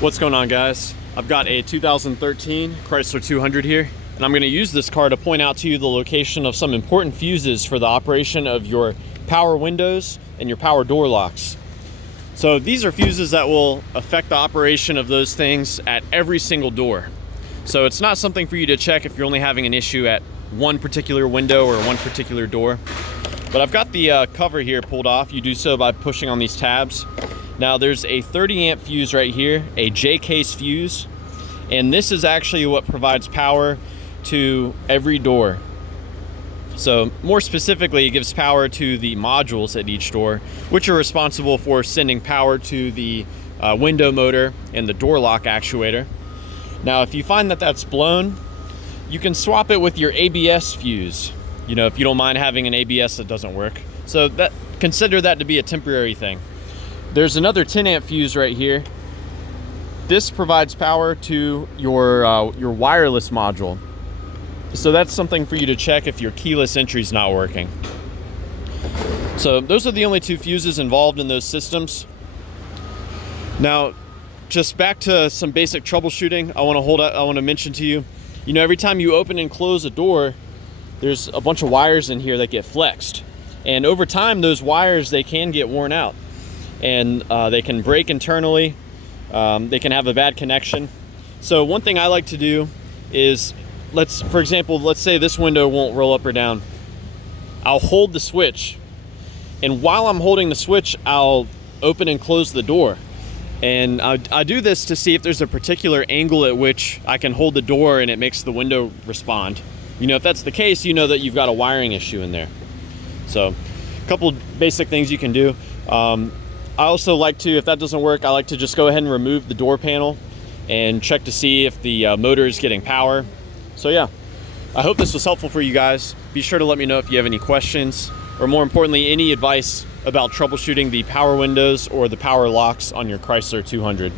What's going on, guys? I've got a 2013 Chrysler 200 here, and I'm going to use this car to point out to you the location of some important fuses for the operation of your power windows and your power door locks. So these are fuses that will affect the operation of those things at every single door. So it's not something for you to check if you're only having an issue at one particular window or one particular door. But I've got the cover here pulled off. You do so by pushing on these tabs. Now there's a 30 amp fuse right here, a J-case fuse, and this is actually what provides power to every door. So more specifically, it gives power to the modules at each door, which are responsible for sending power to the window motor and the door lock actuator. Now if you find that that's blown, you can swap it with your ABS fuse, you know, if you don't mind having an ABS that doesn't work. So consider that to be a temporary thing. There's another 10 amp fuse right here. This provides power to your wireless module. So that's something for you to check if your keyless entry is not working. So those are the only two fuses involved in those systems. Now, just back to some basic troubleshooting, I want to mention to you, you know, every time you open and close a door, there's a bunch of wires in here that get flexed. And over time, those wires, they can get worn out. And they can break internally. They can have a bad connection. So one thing I like to do is, for example, let's say this window won't roll up or down. I'll hold the switch, and while I'm holding the switch, I'll open and close the door. And I do this to see if there's a particular angle at which I can hold the door and it makes the window respond. You know, if that's the case, you know that you've got a wiring issue in there. So a couple basic things you can do. I also like to, if that doesn't work, I like to just go ahead and remove the door panel and check to see if the motor is getting power. So yeah, I hope this was helpful for you guys. Be sure to let me know if you have any questions, or more importantly, any advice about troubleshooting the power windows or the power locks on your Chrysler 200.